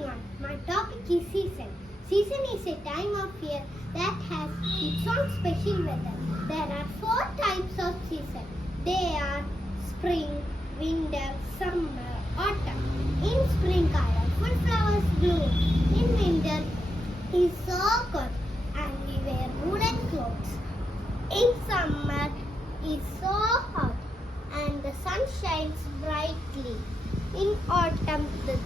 everyone, my topic is season. Season is a time of year that has its own special weather. There are 4 types of season. They are spring, winter, summer, autumn. In spring, colorful flowers bloom. In winter, it's so cold and we wear woolen clothes. In summer, it's so hot and the sun shines brightly. In autumn, the